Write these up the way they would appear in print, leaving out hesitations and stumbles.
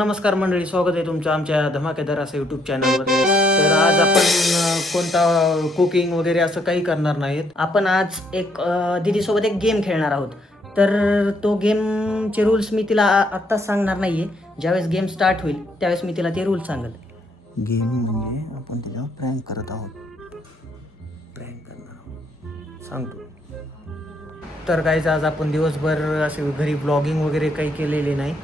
नमस्कार मंडळी, स्वागत आहे तुमचं आमच्या धमाकेदार असं यूट्यूब चॅनलवर. तर आज आपण कोणता कुकिंग वगैरे असं काही करणार नाहीत. आपण आज एक दीदीसोबत एक गेम खेळणार आहोत. तर तो गेमचे रूल्स मी तिला आत्ताच सांगणार नाही आहे. ज्यावेळेस गेम स्टार्ट होईल त्यावेळेस मी तिला ते रूल्स सांगेल. गेम म्हणजे आपण तिला प्रँक करत आहोत. प्रँक करणार आहोत सांगतो. तर काहीच आज आपण दिवसभर असे घरी ब्लॉगिंग वगैरे काही केलेले नाही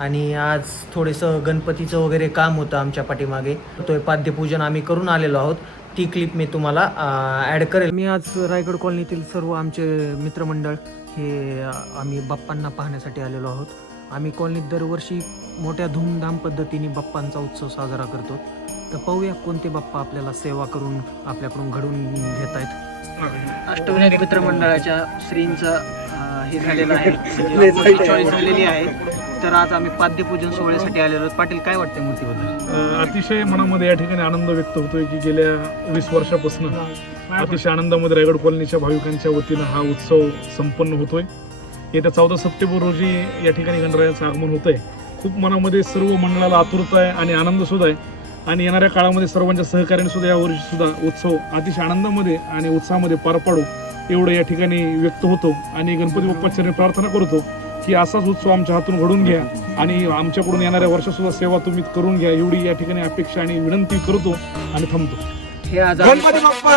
आणि आज थोडंसं गणपतीचं वगैरे काम होतं आमच्या पाठीमागे. तो पाद्यपूजन आम्ही करून आलेलो आहोत. ती क्लिप मी तुम्हाला ॲड करेल. मी आज रायगड कॉलनीतील सर्व आमचे मित्रमंडळ हे आम्ही बाप्पांना पाहण्यासाठी आलेलो आहोत. आम्ही कॉलनीत दरवर्षी मोठ्या धूमधाम पद्धतीने बाप्पांचा उत्सव साजरा करतो. तर पाहूया कोणते बाप्पा आपल्याला सेवा करून आपल्याकडून घडवून घेत आहेत. अष्टविनायक मित्रमंडळाच्या श्रींचं हे झालेलं आहे, चॉईस झालेली आहे. तर आज आम्ही पाद्यपूजन सोहळ्यासाठी आलेलो आहोत. पाटील, काय वाटतंय मूर्तीबद्दल? अतिशय मनामध्ये या ठिकाणी आनंद व्यक्त होतोय की गेल्या 20 वर्षापासून अतिशय आनंदामध्ये रायगड कॉलनीच्या भाविकांच्या वतीनं हा उत्सव संपन्न होतोय. येत्या 14 सप्टेंबर रोजी या ठिकाणी गणरायाचं आगमन होत आहे. खूप मनामध्ये सर्व मंडळाला आतुरता आहे आणि आनंद सुद्धा आहे आणि येणाऱ्या काळामध्ये सर्वांच्या सहकार्याने सुद्धा यावर्षी सुद्धा उत्सव अतिशय आनंदामध्ये आणि उत्साहामध्ये पार पाडू एवढं या ठिकाणी व्यक्त होतो आणि गणपती बाप्पाच्या प्रार्थना करतो की असाच उत्सव आमच्या हातून घडून घ्या आणि आमच्याकडून येणाऱ्या वर्षासुद्धा सेवा तुम्ही करून घ्या एवढी या ठिकाणी अपेक्षा आणि विनंती करतो आणि थांबतो. हे आज गणपती बाप्पा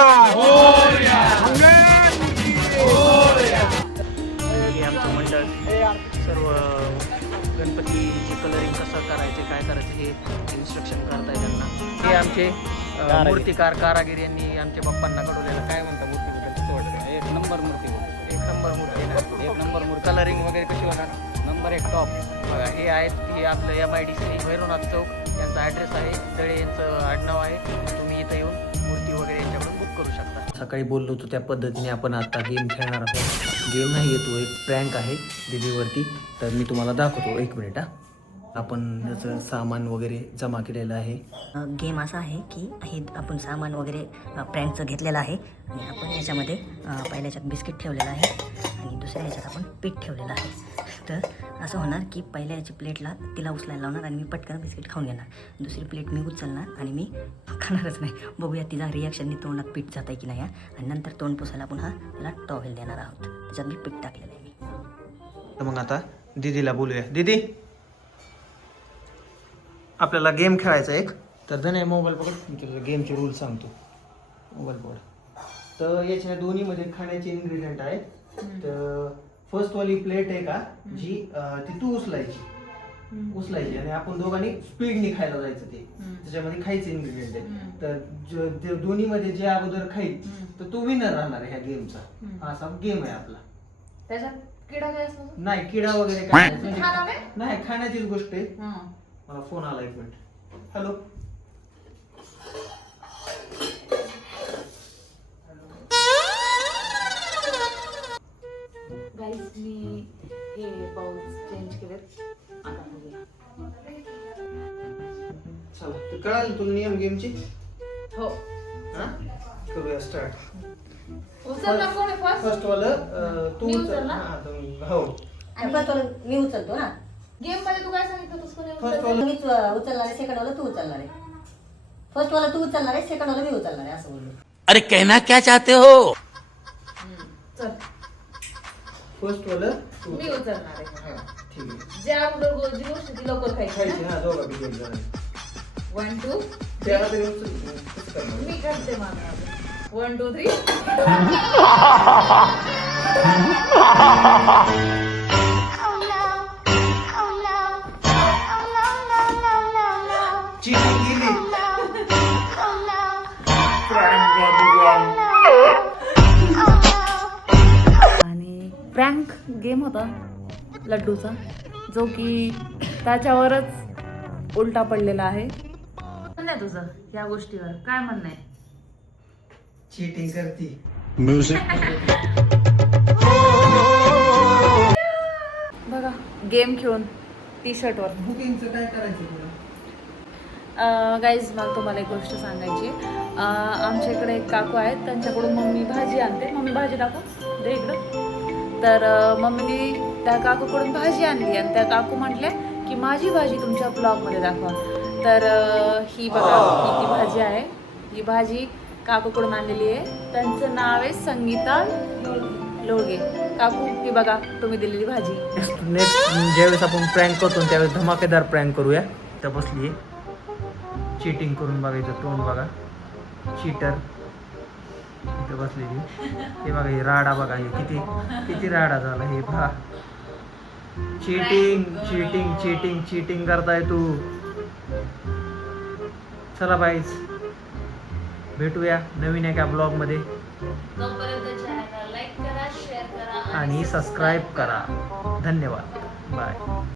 आमचं मंडळ सर्व गणपतीची कलरिंग कसं करायचे, काय करायचं हे इन्स्ट्रक्शन करताय त्यांना. हे आमचे मूर्तिकार कारागीर यांनी आमच्या बाप्पांना घडवलेलं. काय म्हणता मूर्तीबद्दल कसं वाटतं? एक नंबर मूर्ती ना, एक नंबर मूर्ती. कलरिंग वगैरे कशी होणार? Number 1 top. बघा हे आहेत, हे आपलं MIDC भैरवनाथ चौक यांचा ॲड्रेस आहे. दळे यांचं आडनाव आहे. तुम्ही इथं येऊन मूर्ती वगैरे यांच्याकडून बुक करू शकता. सकाळी बोललो होतो त्या पद्धतीने आपण आता गेम खेळणार आहोत. गेम नाही येतो, एक प्रँक आहे दीदीवरती. तर मी तुम्हाला दाखवतो, 1 मिनिट. आपण याचं सामान वगैरे जमा केलेलं आहे. गेम असा आहे की हे आपण सामान वगैरे प्रँकचं घेतलेलं आहे आणि आपण याच्यामध्ये पहिल्या याच्यात बिस्किट ठेवलेलं आहे आणि दुसऱ्या याच्यात आपण पीठ ठेवलेलं आहे. तर असं होणार की पहिल्या याची प्लेटला तिला उचलायला लावणार आणि मी पटकन बिस्किट खाऊन घेणार. दुसरी प्लेट मी उचलणार आणि मी खाणारच नाही. बघूया तिचा रिॲक्शननी तोंडात पीठ जात आहे की नाही. आणि नंतर तोंड पुसायला पुन्हा त्याला टॉवेल देणार आहोत. त्याच्यात मी पीठ टाकलेलं आहे मी. तर मग आता दीदीला बोलूया. दीदी, आपल्याला गेम खेळायचा एक. तर धने मोबाईल पकड, मी तुला गेमचे रूल सांगतो. मोबाईल पकड. तर याच्या दोन्हीमध्ये खाण्याचे इन्ग्रेडियंट आहेत. तर फर्स्टवाली प्लेट आहे का जी ती तू उचलायची आणि आपण दोघांनी स्पीडने खायला जायचं. ते त्याच्यामध्ये खायचे इन्ग्रेडियंट आहे. तर दोन्हीमध्ये जे अगोदर खाईल तर तो विनर राहणार आहे ह्या गेमचा. असा गेम आहे आपला. त्याच्यात किडा काय असतो? नाही, किडा वगैरे काय नाही, खाण्याचीच गोष्ट आहे. मला फोन आला, 1 मिनिट. हॅलो. गाईस, मी हे पाऊस चेंज केलेत. आता बघूया. चला, तर कळालं तुला नियम गेमची? हो. हा, करूया स्टार्ट. उचलला कोण आहे फर्स्ट? फर्स्ट वालं तू मी उचल. उचलला? हा, तुम्ही हो. आणि फर्स्ट मी उचलतो ना. गेम मध्ये तू काय सांगितलं होतंस कोणी फर्स्ट उचललं? वालं मीच उचलणार आहे, सेकंड वाला तू उचलणार आहे. फर्स्ट वाला तू उचलणार आहे, सेकंड वाला मी उचलणार आहे असं बोललो. अरे कहना क्या चाहते हो? चल, फर्स्ट वालं तू मी उचलणार आहे. हा, ठीक आहे. जे अगोदर जी गोष्ट ती लवकर खायची खायची ना. ना, दोघा बी गेम जरा. 1 2 त्याला तरी उचल, कसं करणार? मी करते माझं. 1 2 3. चीटिंग केली. आणि प्रँक गेम होता लड्डूचा, जो की त्याच्यावरच उलटा पडलेला आहे. म्हणणं आहे तुझं या गोष्टीवर काय म्हणणं आहे? चीटिंग करती. बघा, गेम खेळून टी-शर्टवर. बुकिंगचं काय करायचं तुला? गाईज, मला तुम्हाला एक गोष्ट सांगायची. आमच्या इकडे एक काकू आहेत, त्यांच्याकडून मम्मी भाजी आणते. मम्मी भाजी दाखव दे इकडं. तर मम्मीने त्या काकूकडून भाजी आणली आणि त्या काकू म्हटल्या की माझी भाजी तुमच्या ब्लॉगमध्ये दाखवा. तर ही बघा, ही ती भाजी आहे. ही भाजी काकूकडून आणलेली आहे. त्यांचं नाव आहे संगीता लोळगे. काकू, ही बघा तुम्ही दिलेली भाजी. नेक्स्ट ज्यावेळेस आपण प्रँक करतो त्यावेळेस धमाकेदार प्रँक करूया. तर बसली आहे चिटिंग करून बघायचं तोंड बघा, चीटर इथे बसलेली. हे बघा, हे राडा बघा, हे किती किती राडा झाला हे बघा. चीटिंग चीटिंग चीटिंग चीटिंग करताय तू. चला बाईज, भेटूया नवीन एका ब्लॉगमध्ये. तोपर्यंत चॅनलला लाईक करा, शेअर करा आणि सबस्क्राईब करा. धन्यवाद. बाय.